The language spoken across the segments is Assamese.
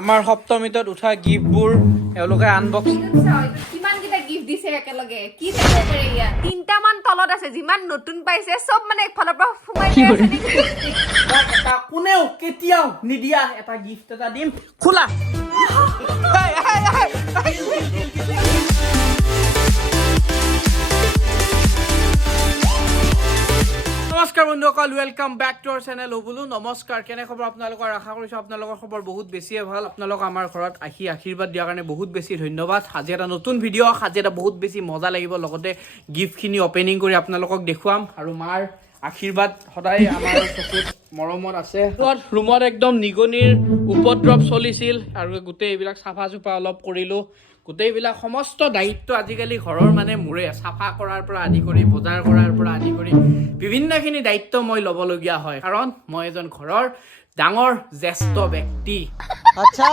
আমাৰ সপ্তমীতত উঠা গিফ্টবোৰ এওঁলোকে আনবক্স কিমান কেইটা গিফ্ট দিছে একেলগে কি থাকিব পাৰে ইয়াত তিনটা মান তলত আছে যিমান নতুন পাইছে সব মানে একফালৰ পৰা ফুমাই আছে নেকি এটা কোনেও কেতিয়াও নিদিয়া এটা গিফ্ট এটা দিম খোলা নমস্কাৰ বন্ধুসকল ওয়েলকাম ব্যাক টু আवर চেনেল ওবুলু নমস্কাৰ কেনে খবৰ আপোনালোকৰ আশা কৰিছো আপোনালোকৰ খবৰ বহুত বেছিয়ে ভাল আপোনালোক আমাৰ ঘৰত আহি আশীৰ্বাদ দিয়াৰ কাৰণে বহুত বেছি ধন্যবাদ আজি এটা নতুন ভিডিঅ' আজি এটা বহুত বেছি মজা লাগিব লগতে গিফ্টখিনি ওপেনিং কৰি আপোনালোকক দেখুৱাম আৰু মাৰ আশীৰ্বাদ সদায় আমাৰ চকুত মৰমত আছে ৰুমত একদম নিগনিৰ উপদ্ৰৱ চলিছিল আৰু গোটেই এইবিলাক চাফা চুফা অলপ কৰিলোঁ গোটেইবিলাক সমস্ত দায়িত্ব আজিকালি ঘৰৰ মানে মোৰে চাফা কৰাৰ পৰা আদি কৰি বজাৰ কৰাৰ পৰা আদি কৰি বিভিন্নখিনি দায়িত্ব মই ল'বলগীয়া হয় কাৰণ মই এজন ঘৰৰ ডাঙৰ জ্যেষ্ঠ ব্যক্তি আচ্ছা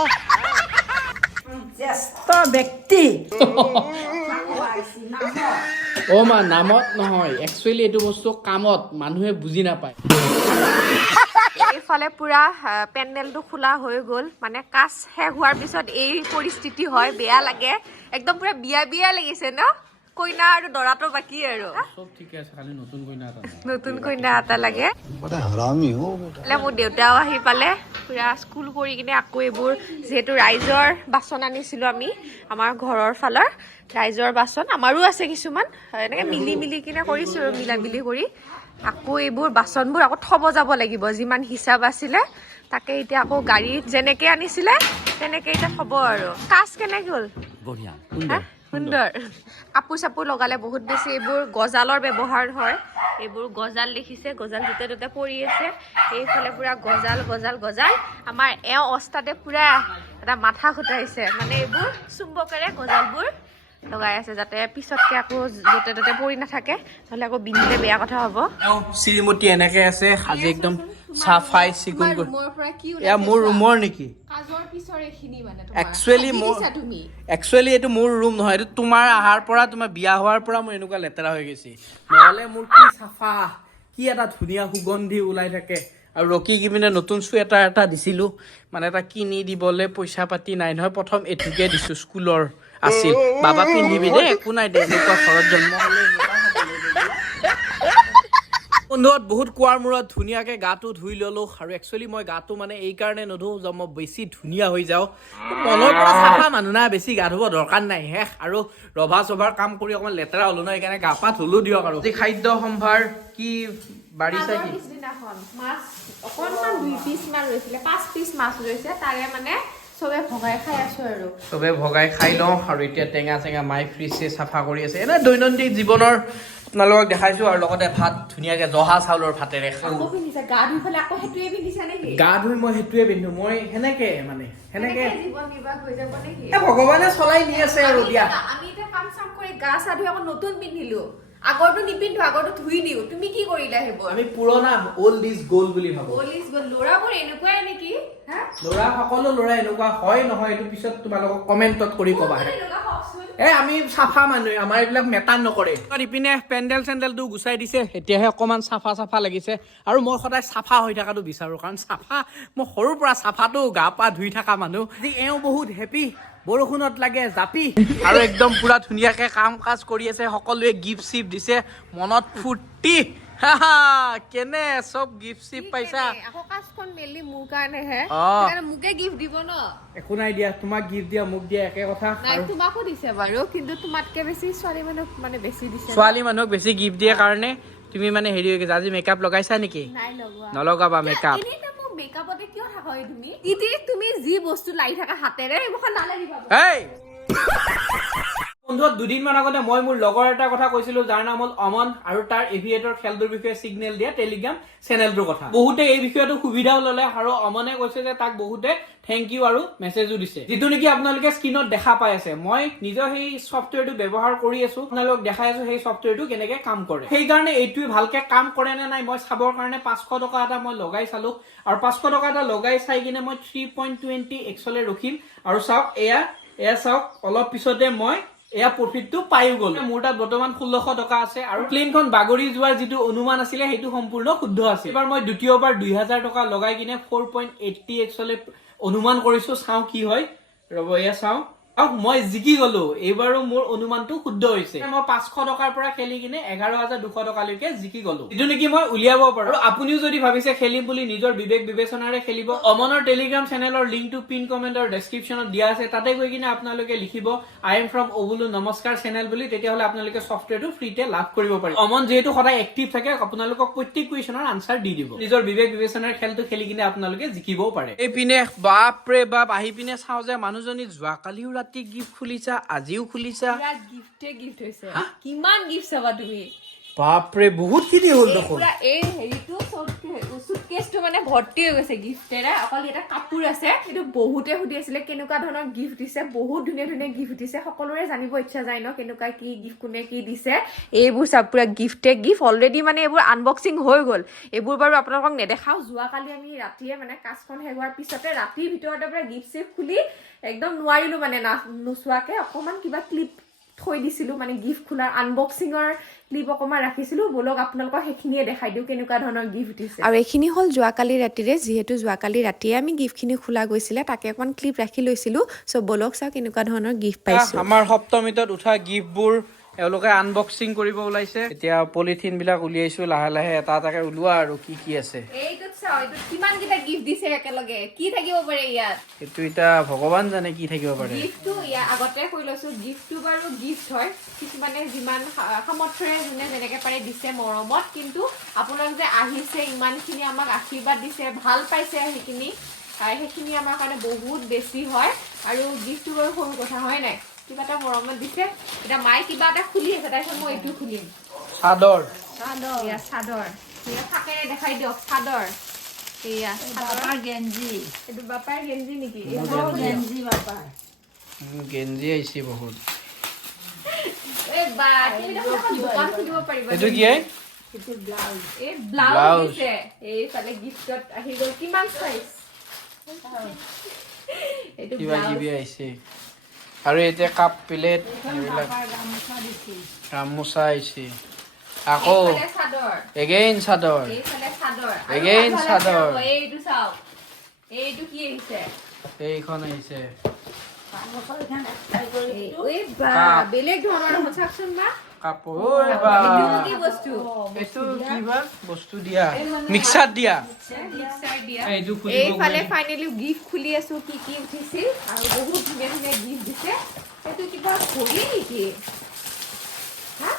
জ্যেষ্ঠ ব্যক্তি অ মা নামত নহয় একচুৱেলি এইটো বস্তু কামত মানুহে বুজি নাপায় এইফালে পুৰা পেণ্ডেলটো খোলা হৈ গ'ল মানে কাজ শেষ হোৱাৰ পিছত এই পৰিস্থিতি হয় বেয়া লাগে একদম পুৰা বিয়া বিয়া লাগিছে ন কইনা আৰু দৰাটো বাকী আৰু সব ঠিকে আছে খালি নতুন কইনা এটা লাগে বড়া হাৰামি হো বেটা মোৰ দেউতাও আহি পালে পুৰা স্কুল কৰি কিনে আকৌ এইবোৰ যিহেতু ৰাইজৰ বাচন আনিছিলোঁ আমি আমাৰ ঘৰৰ ফালৰ ৰাইজৰ বাচন আমাৰো আছে কিছুমান এনেকৈ মিলি কিনে কৰিছোঁ আৰু মিলি কৰি আকৌ এইবোৰ বাচনবোৰ আকৌ থব যাব লাগিব যিমান হিচাপ আছিলে তাকে এতিয়া আকৌ গাড়ীত যেনেকৈ আনিছিলে তেনেকৈ এতিয়া থব আৰু কাজ কেনে গ'ল বঢ়িয়া সুন্দৰ কাপোৰ চাপোৰ লগালে বহুত বেছি এইবোৰ গজালৰ ব্যৱহাৰ হয় এইবোৰ গজাল দেখিছে গজাল য'তে ত'তে পৰি আছে এইফালে পুৰা গজাল আমাৰ এওঁ অস্তাতে পুৰা এটা মাথা খুটাইছে মানে এইবোৰ চুম্বকেৰে গজালবোৰ লগাই আছে যাতে পিছতকে আকৌ য'তে ত'তে পৰি নাথাকে নহ'লে আকৌ বিন্ধিলে বেয়া কথা হ'ব শ্ৰীমতী এনেকে আছে আজি একদম চাফাই চিকুণ কৰি এয়া মোৰ ৰুমৰ নেকি একচুৱেলি এইটো মোৰ ৰুম নহয় এইটো তোমাৰ অহাৰ পৰা তোমাৰ বিয়া হোৱাৰ পৰা মোৰ এনেকুৱা লেতেৰা হৈ গৈছে নহ'লে মোৰ কি চাফা কি এটা ধুনীয়া সুগন্ধি ওলাই থাকে আৰু ৰকি কিমিনে নতুন চুৱেটাৰ এটা দিছিলোঁ মানে এটা কিনি দিবলৈ পইচা পাতি নাই নহয় প্ৰথম এইটোকে দিছোঁ স্কুলৰ আছিল বাবা পিন্ধিবি দেই একো নাই দে এনেকুৱা ঘৰত জন্ম হ'লে বন্ধুত বহুত কোৱাৰ মূৰত ধুনীয়াকৈ গাটো ধুই ল'লোঁ আৰু একচুৱেলি মই গাটো মানে এই কাৰণে নধুওঁ যে মই বেছি ধুনীয়া হৈ যাওঁ মনৰ পৰা চাফা মানুহ নাই বেছি গা ধুব দৰকাৰ নাই শেষ আৰু ৰভা চভাৰ কাম কৰি অকণমান লেতেৰা হ'লোঁ ন সেইকাৰণে গা পা ধুলোঁ দিয়ক আৰু খাদ্য সম্ভাৰ কি বাঢ়িছে কি মাছ অকণমান 2 পিচ মান ৰৈছিলে 5 পিচ মাছ ৰৈছে তাৰে মানে চবে ভগাই খাই আছো আৰু চবে ভগাই খাই লওঁ আৰু এতিয়া টেঙা মাই ফ্ৰিজে চাফা কৰি আছে এনে দৈনন্দিন জীৱনৰ আপোনালোকক দেখাইছোঁ আৰু লগতে ভাত ধুনীয়াকৈ জহা চাউলৰ ভাতেৰে খাওঁ গা ধুই মই সেইটোৱে পিন্ধো মই সেনেকে মানে সেনেকে ভগৱানে চলাই নি আছে আৰু দিয়া আমি এতিয়া কাম চাম কৰি গা চা ধুই আকৌ নতুন পিন্ধিলো আগৰটো নিপিন্ধো আগৰটো ধুই দিও তুমি কি কৰিলা হেবো আমি পুৰণা ওল্ড ইজ গোল্ড বুলি ভাবো ওল্ড ইজ গোল্ড ল'ৰাবোৰ এনেকুৱাই নেকি হা ল'ৰা সকলো ল'ৰা এনেকুৱা হয় নহয় এইটো পিছত তোমালোকক কমেণ্টত কৰি ক'বা আমি চাফা মানুহ আমাৰ এইবিলাক মেটাৰ নকৰে ইপিনে পেণ্ডেল চেণ্ডেলটো গুচাই দিছে এতিয়াহে অকণমান চাফা লাগিছে আৰু মই সদায় চাফা হৈ থকাটো বিচাৰোঁ কাৰণ চাফা মই সৰুৰ পৰা চাফাটো গা পা ধুই থকা মানুহ আজি এওঁ বহুত হেপী বৰষুণত লাগে জাপি আৰু একদম পুৰা ধুনীয়াকৈ কাম কাজ কৰি আছে সকলোৱে গিফ্ট চিফ্ট দিছে মনত ফূৰ্তি কেনে চব গিফ্ট চিফ্ট পাইছা আকৌ কাজখন মেলি মোৰ কাৰণেহে মোকে গিফ্ট দিব ন একো নাই দিয়া তোমাক গিফ্ট দিয়া মোক দিয়া একে কথা নাই তোমাকো দিছে বাৰু কিন্তু তোমাতকে বেছি ছোৱালী মানুহক মানে বেছি দিছে ছোৱালী মানুহক বেছি গিফ্ট দিয়ে কাৰণে তুমি মানে হেৰি হৈ গৈছা আজি মেকআপ লগাইছা নেকি নাই লগোৱা নলগাবা মেকআপ মেকআপতে কিয় থাকা তুমি তুমি যি বস্তু লাগি থাকা হাতেৰে এইখন নালাগিবা বন্ধু দুদিনমান আগতে মই মোৰ লগৰ এটাৰ কথা কৈছিলো যাৰ নাম হ'ল অমন আৰু তাৰ এভিয়েটৰ খেলটোৰ বিষয়ে সিগনেল দিয়া টেলিগ্ৰাম চেনেলটোৰ কথা বহুতে এই বিষয়টো সুবিধাও ল'লে আৰু অমনে কৈছে যে তাক বহুতে থেংক ইউ আৰু মেছেজো দিছে যিটো নেকি আপোনালোকে স্ক্ৰীনত দেখা পাই আছে মই নিজেও সেই ছফ্টৱেৰটো ব্যৱহাৰ কৰি আছো আপোনালোকক দেখাই আছো সেই ছফ্টৱেৰটো কেনেকে কাম কৰে সেইকাৰণে এইটোৱে ভালকে কাম কৰে নে নাই মই চাবৰ কাৰণে 500 টকা এটা মই লগাই চালো আৰু 500 টকা এটা লগাই চাই কিনে মই 3.20 এক্সলে ৰখিম আৰু চাওক এয়া চাওক অলপ পিছতে মই এয়া প্ৰফিটটো পাইও গ'ল মোৰ তাত বৰ্তমান 1600 টকা আছে আৰু প্লেনখন বাগৰি যোৱাৰ যিটো অনুমান আছিলে সেইটো সম্পূৰ্ণ শুদ্ধ আছিল এবাৰ মই দ্বিতীয়বাৰ 2000 টকা লগাই কিনে 4.80 এক্সলে অনুমান কৰিছো চাও কি হয় ৰব এয়া চাও মই জিকি গলো এইবাৰো মোৰ অনুমানটো শুদ্ধ হৈছে মই 500 টকাৰ পৰা খেলি কিনে 11200 টকালৈকে জিকি গলো এইটো নেকি মই উলিয়াব পাৰো আৰু আপুনিও যদি ভাবিছে খেলিম বুলি নিজৰ বিবেক বিবেচনাৰে খেলিব অমনৰ টেলিগ্ৰাম চেনেলৰ লিংকটো পিন কমেন্ট আৰু ডেসক্ৰিপচনত দিয়া আছে তাতে গৈ কিনে আপোনালোকে লিখিব আই এম ফ্ৰম অবুলু নমস্কাৰ চেনেল বুলি তেতিয়াহলে আপোনালোকে সফটৱেৰটো ফ্ৰীতে লাভ কৰিব পাৰিব অমন যেহেতু সদায় এক্টিভ থাকে আপোনালোকক প্ৰত্যেক কুৱেশ্যনৰ আনসাৰ দি দিব নিজৰ বিবেক বিবেচনাৰে খেলটো খেলি কিনে আপোনালোকে জিকিবও পাৰে এই পিনে বাপৰে বাপ আহি পিনে চাও যে মানুহজনী যোৱাকালিও ৰাতি গিফ্ট খুলিছা আজিও খুলিছা গিফ্ট হৈছে কিমান গিফ্ট চাবা তুমি বাপৰে বহুত খিনি হ'ল দেখোন পুৰা এই হেৰিটো সুটকেছটো মানে ভৰ্তি হৈ গৈছে গিফ্টেৰে অকল এটা কাপোৰ আছে কিন্তু বহুতে সুধি আছিলে কেনেকুৱা ধৰণৰ গিফ্ট দিছে বহুত ধুনীয়া ধুনীয়া গিফ্ট দিছে সকলোৰে জানিব ইচ্ছা যায় ন কেনেকুৱা কি গিফ্ট কোনে কি দিছে এইবোৰ চব পুৰা গিফ্ট অলৰেডি মানে এইবোৰ আনবক্সিং হৈ গ'ল এইবোৰ বাৰু আপোনালোকক নেদেখাও যোৱাকালি আমি ৰাতিয়ে মানে কাজখন শেষ হোৱাৰ পিছতে ৰাতিৰ ভিতৰতে পৰা গিফ্ট চিফ্ট খুলি একদম নোৱাৰিলো মানে নোচোৱাকে অকমান কিবা ক্লিপ থৈ দিছিলো মানে গিফ্ট খোলাৰ আনবক্সিঙৰ ক্লিপ অকমান ৰাখিছিলো বলক আপোনালোকক সেইখিনিয়ে দেখাই দিওঁ কেনেকুৱা ধৰণৰ গিফ্ট দিছে আৰু এইখিনি হ'ল যোৱাকালি ৰাতিৰে যিহেতু যোৱাকালি ৰাতিয়ে আমি গিফ্টখিনি খোলা গৈছিলে তাকে অকণ ক্লিপ ৰাখি লৈছিলোঁ চ' বলক চাওঁ কেনেকুৱা ধৰণৰ গিফ্ট পাইছোঁ আমাৰ সপ্তমিতত উঠা গিফ্টবোৰ এওঁলোকে আনবক্সিং কৰিব ওলাইছে এতিয়া পলিথিন বিলাক উলিয়াইছো লাহে লাহে এটা এটাকে ওলোৱা আৰু কি কি আছে এইটোত চাও এইটোত কিমান কেইটা গিফ্ট দিছে একেলগে কি থাকিব পাৰে ইয়াত এইটো এতিয়া ভগৱান জানে কি থাকিব পাৰে গিফ্টটো ইয়াৰ আগতে কৈ লৈছো গিফ্টটো বাৰু গিফ্ট হয় কিছুমানে যিমান সামৰ্থ্যৰে যোনে যেনেকে পাৰে দিছে মৰমত কিন্তু আপোনালোক যে আহিছে ইমানখিনি আমাক আশীৰ্বাদ দিছে ভাল পাইছে সেইখিনি আমাৰ কাৰণে বহুত বেছি হয় আৰু গিফ্টটো বাৰু সৰু কথা হয় নাই কিবা এটা মৰমত দিছে এতিয়া মায়ে কিবা এটা খুলি আছে তাৰপিছত মই এইটো খুলিম চাদৰ চাদৰ থাকেৰে দেখাই দিয়ক চাদৰ এয়া বাপাৰ গেঞ্জি এইটো বাপাৰ গেঞ্জি নেকি গেঞ্জি বাপাৰ গেঞ্জি আহিছে বহুত এই বা তুমি দেখোন এখন দোকান খুলিব পাৰিবা এইটো কি হয় এইটো ব্লাউজ এই ব্লাউজ ব্লাউজ। দিছে এইফালে গিফ্টত আহি গ'ল কিমান চাইজ এইটো কিবা ব্লাউজ কিবি আহিছে আৰু এতিয়া কাপ প্লেট এইবিলাক বাপাৰ গামোচা দিছিল গামোচা আহিছে আকৌ এইফালে চাদৰ এগেইন চাদৰ এইফালে চাদৰ আৰু Again আগফালে চাদৰ। চাব, এইটো চাওক এইটো কি আহিছে এইখন আহিছে গামোচাখন এক্সট্ৰাই কৰি দিছো। এই বা কাপ। বেলেগ ধৰণৰ দেখোন চাওকচোন বা কাপোৰ ঐ বা এইটো কি বস্তু এইটো কিবা বস্তু দিয়া মিক্সাৰ দিয়া মিক্সাৰ দিয়া এইটো খুলিব এইফালে গৈ- ফাইনেলি গিফ্ট খুলি আছো কি কি উঠিছিল আৰু বহুত ধুনীয়া ধুনীয়া গিফ্ট দিছে এইটো কিবা ঘড়ী নেকি হা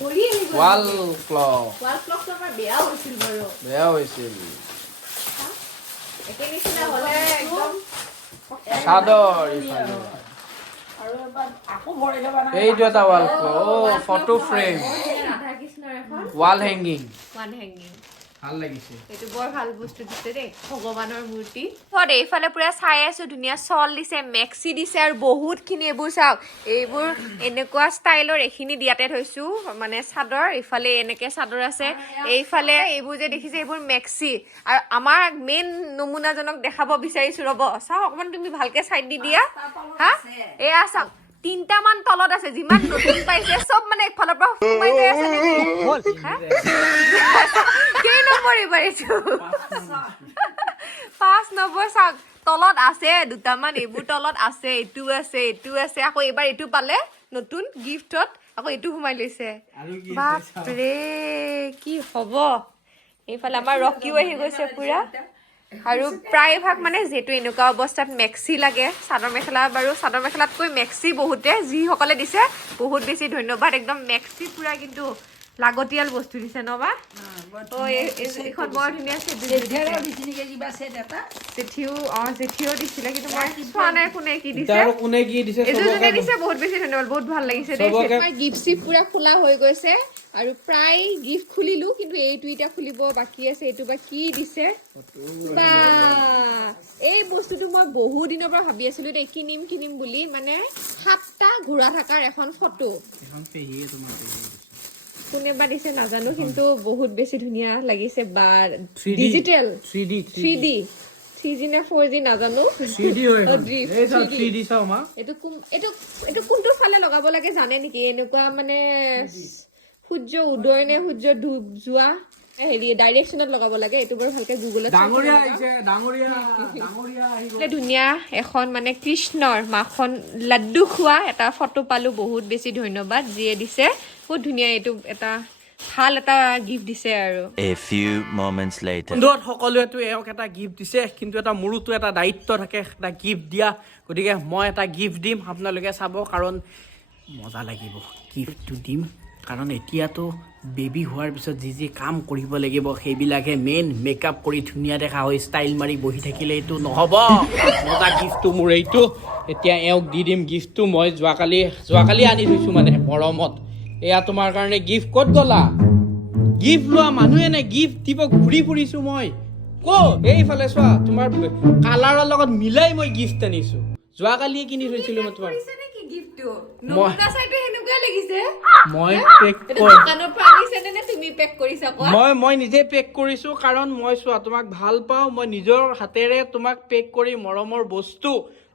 ঘড়ী আহি গ'ল ৱাল নেকি? ক্লক ৱাল ক্লকটো আমাৰ বেয়াও হৈছিল বাৰু বেয়া হৈছিল একে নিচিনা হ'লে একদম চাদৰ ইফালে আৰু এবাৰ আকৌ ভৰাই ল'বা না এইটো এটা wall clock photo frame Radha কৃষ্ণৰ এখন ৱাল হেংগিং ওৱান হেংগিং ভাল লাগিছে এইটো বৰ ভাল বস্তু দিছে দেই ভগৱানৰ মূৰ্তি এইফালে পুৰা চাই আছো ধুনীয়া চল দিছে মেক্সি দিছে আৰু বহুতখিনি এইবোৰ চাওক এইবোৰ এনেকুৱা ষ্টাইলৰ এইখিনি দিয়াতে থৈছো মানে চাদৰ ইফালে এনেকে চাদৰ আছে এইফালে এইবোৰ যে দেখিছে এইবোৰ মেক্সি আৰু আমাৰ মেইন নমুনাজনক দেখাব বিচাৰিছো ৰ'ব চাওক অকমান তুমি ভালকে চাইড দি দিয়া হা এয়া চাওক 3টা মান তলত আছে যিমান নতুন পাইছে চব মানে একফালৰ পৰা সোমাই গৈ আছে নেকি হা? কেই নম্বৰ এইবাৰ এইটো 5 নম্বৰ চাওক তলত আছে দুটামান এইবোৰ তলত আছে এইটো আছে আকৌ এইবাৰ এইটো পালে নতুন গিফ্টত আকৌ এইটো সোমাই লৈছে বাপৰে কি হ'ব এইফালে আমাৰ ৰকিও আহি গৈছে পুৰা আৰু প্ৰায় ভাগ মানে যিহেতু এনেকুৱা অৱস্থাত মেক্সি লাগে চাদৰ মেখেলাতকৈ মেক্সি বহুতে যিসকলে দিছে বহুত বেছি ধন্যবাদ একদম মেক্সি পুৰা কিন্তু লাগতিয়াল বস্তু দিছে ন বা এইখন বৰ ধুনীয়া জেঠেৰো দিছিল নেকি কিবা চেট এটা জেঠিও দিছিলে কিন্তু মই চোৱা নাই কোনে কি দিছে আৰু কোনে কি দিছে এইযোৰ যোনে চবকে দিছে বহুত বেছি ধন্যবাদ বহুত ভাল লাগিছে দেই চবকে- গিফ্ট চিফ্ট পুৰা খোলা হৈ গৈছে আৰু প্ৰায় গিফ্ট খুলিলো কিন্তু এইটো এতিয়া খুলিব বাকী আছে এইটো বা কি দিছে বা এই বস্তুটো মই বহু দিনৰ পৰা ভাবি আছিলো দেই কিনিম বুলি মানে 7টা ঘোৰা থকাৰ এখন ফটো এখন পেহিয়ে তোমাৰ পেহিয়ে দিছে। কোনেবা দিছে নাজানো কিন্তু বহুত বেছি ধুনীয়া লাগিছে বা 3D digital 3D 3D 3G নে 4G নাজানো 3D হয় এখন। drift, এই চাও 3D 3D চাও মা এইটো কোনটো ফালে লগাব লাগে জানে নেকি এনেকুৱা মানে সূৰ্য উদয় নে সূৰ্য ডুব যোৱা হেৰি ডাইৰেকশ্যনত লগাব লাগে এইটো বাৰু ভালকে গুগলত ডাঙৰীয়া আহিছে, ডাঙৰীয়া আহিব। ধুনীয়া এখন মানে কৃষ্ণৰ মাখন লাড্ডু খোৱা এটা ফটো পালো বহুত বেছি ধন্যবাদ যিয়ে দিছে বহুত ধুনীয়া এইটো এটা ভাল এটা গিফ্ট দিছে আৰু A few moments later. বন্ধুত সকলোৱেতো এওঁক এটা গিফ্ট দিছে কিন্তু এটা মোৰোতো এটা দায়িত্ব থাকে এটা গিফ্ট দিয়া গতিকে মই এটা গিফ্ট দিম আপোনালোকে চাব কাৰণ মজা লাগিব গিফ্টটো দিম কাৰণ এতিয়াতো বেবী হোৱাৰ পিছত যি কাম কৰিব লাগিব সেইবিলাকে মেইন মেকআপ কৰি ধুনীয়া দেখা হৈ ষ্টাইল মাৰি বহি থাকিলে এইটো নহ'ব মজা গিফ্টটো মোৰ এইটো এতিয়া এওঁক দি দিম গিফ্টটো মই যোৱাকালি আনি থৈছোঁ মানে মৰমত এয়া তোমাৰ কাৰণে গিফ্ট ক'ত গ'লা গিফ্ট লোৱা মানুহে নে গিফ্ট দিব ঘূৰি ফুৰিছোঁ মই ক'ত এইফালে চোৱা তোমাৰ কালাৰৰ লগত মিলাই মই গিফ্ট আনিছোঁ যোৱাকালিয়ে কিনি থৈছিলোঁ মই তোমাৰ মই পেক মই নিজে পেক কৰিছোঁ কাৰণ মই চোৱা তোমাক ভাল পাওঁ মই নিজৰ হাতেৰে তোমাক পেক কৰি মৰমৰ বস্তু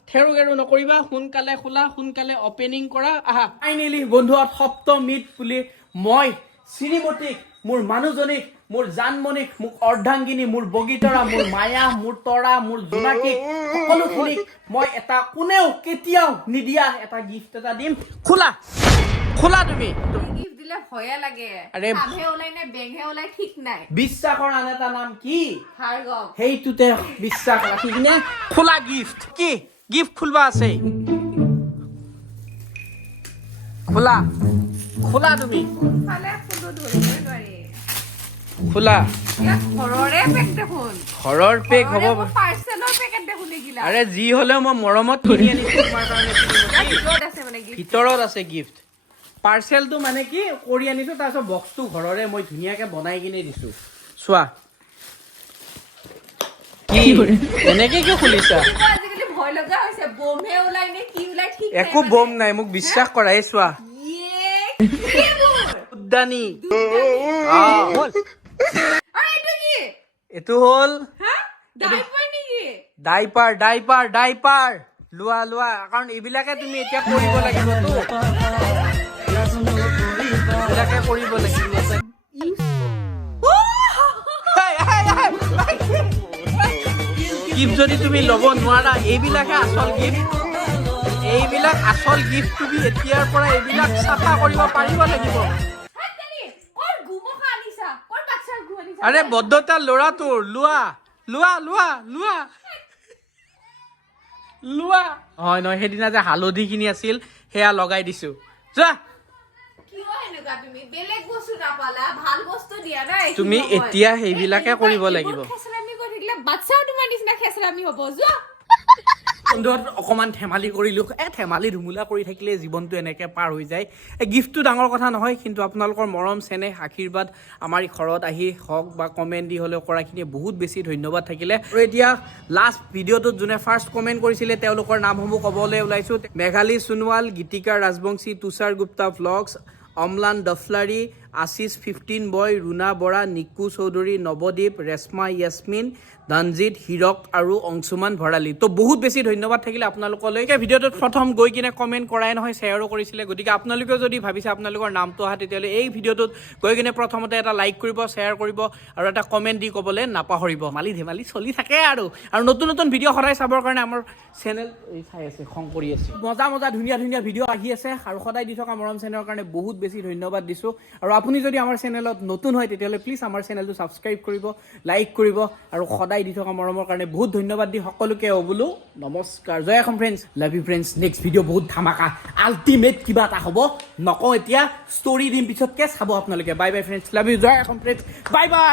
থেৰু গেৰু নকৰিবা সোনকালে খোলা সোনকালে অপেনিং কৰা আহা ফাইনেলি বন্ধুহঁত সপ্তমীত বুলি মই শ্ৰীমতীক মোৰ মানুহজনীক মোৰ জানমণিক মোক অৰ্ধাংগিনী মোৰ বগীতৰা মোৰ মায়া মোৰ তৰা মোৰ জোনাকীক সকলোখিনিক মই এটা কোনেও কেতিয়াও নিদিয়া এটা গিফ্ট এটা দিম খোলা খোলা তুমি গিফ্ট দিলে ভয়ে লাগে আৰে সাধে ওলাই নে বেংহে ওলাই ঠিক নাই বিশ্বাসৰ আন এটা নাম কি ভাৰ্গৱ সেইটোতে বিশ্বাস ৰাখি কিনে খোলা গিফ্ট কি গিফ্ট খুলবা আছে খোলা খোলা তুমি ফালে ফুলো ধৰিবই নোৱাৰি খোলা ঘৰৰে পেক দেখোন ঘৰৰ পেক হ'ব পাৰ্চেলৰ পেকেট দেখোন দেখিলা আৰে যি হ'লেও মই মৰমত কিনি আনিছোঁ তোমাৰ কাৰণে ভিতৰত আছে মানে গিফ্ট ভিতৰত আছে গিফ্ট পাৰ্চেলটো মানে কি কৰি আনিছোঁ তাৰপিছত বক্সটো ঘৰৰে মই ধুনীয়াকৈ বনাই কিনে দিছোঁ চোৱা কি এনেকে কিয় খুলিছা আজিকালি ভয় লগা হৈছে বমহে ওলাই নে কি ওলাই ঠিক একো বম নাই মোক বিশ্বাস কৰা এই চোৱা উদ্যানী হ'ল এইটো হ'ল ডাইপাৰ লোৱা কাৰণ এইবিলাকে তুমি এতিয়া কৰিব লাগিবতো এইবিলাকে কৰিব লাগিব গিফ্ট যদি তুমি ল'ব নোৱাৰা এইবিলাকে আচল গিফ্ট এইবিলাক আচল গিফ্ট তুমি এতিয়াৰ পৰা এইবিলাক চাফা কৰিব পাৰিব লাগিব আৰে বদ্ধতা ল'ৰা তোৰ লোৱা হয় নহয় সেইদিনা যে হালধি কিনি আছিল সেয়া লগাই দিছো যোৱা তুমি এতিয়া সেইবিলাকে কৰিব লাগিব বন্ধুত অকণমান ধেমালি কৰিলোঁ ধেমালি ধুমুলা কৰি থাকিলে জীৱনটো এনেকৈ পাৰ হৈ যায় গিফ্টটো ডাঙৰ কথা নহয় কিন্তু আপোনালোকৰ মৰম চেনেহ আশীৰ্বাদ আমাৰ ঘৰত আহি হওক বা কমেণ্ট দি হ'লেও কৰাখিনিয়ে বহুত বেছি ধন্যবাদ থাকিলে আৰু এতিয়া লাষ্ট ভিডিঅ'টোত যোনে ফাৰ্ষ্ট কমেণ্ট কৰিছিলে তেওঁলোকৰ নামসমূহ ক'বলৈ ওলাইছোঁ মেঘালী সোণোৱাল গীতিকা ৰাজবংশী তুষাৰ গুপ্তা ভ্লগছ অমলান দফলাৰী আশিষ 15 বয় ৰুণা বৰা নিকু চৌধুৰী নৱদ্বীপ ৰেশ্মা য়াসমিন ধনজিত হীৰক আৰু অংশুমান ভৰালী তো বহুত বেছি ধন্যবাদ থাকিলে আপোনালোকলৈ ভিডিঅ'টোত প্ৰথম গৈ কিনে কমেণ্ট কৰাই নহয় শ্বেয়াৰো কৰিছিলে গতিকে আপোনালোকেও যদি ভাবিছে আপোনালোকৰ নামটো অহা তেতিয়াহ'লে এই ভিডিঅ'টোত গৈ কিনে প্ৰথমতে এটা লাইক কৰিব শ্বেয়াৰ কৰিব আৰু এটা কমেণ্ট দি ক'বলৈ নাপাহৰিব মালি ধেমালি চলি থাকে আৰু নতুন ভিডিঅ' সদায় চাবৰ কাৰণে আমাৰ চেনেল চাই আছে খং কৰি আছে মজা ধুনীয়া ভিডিঅ' আহি আছে আৰু সদায় দি থকা মৰম চেনেলৰ কাৰণে বহুত বেছি ধন্যবাদ দিছোঁ আৰু আপুনি যদি আমাৰ চেনেলত নতুন হয় তেতিয়াহ'লে প্লিজ আমাৰ চেনেলটো ছাবস্ক্ৰাইব কৰিব লাইক কৰিব আৰু সদায় দি থকা মৰমৰ কাৰণে বহুত ধন্যবাদ দি সকলোকে বোলো নমস্কাৰ জয় Assam friends love you friends next video' বহুত ধামাকা আল্টিমেট কিবা এটা হ'ব নকওঁ এতিয়া ষ্টৰি দিম পিছতকে চাব আপোনালোকে bye bye friends love you জয় অসম ফ্ৰেণ্ডছ বাই বাই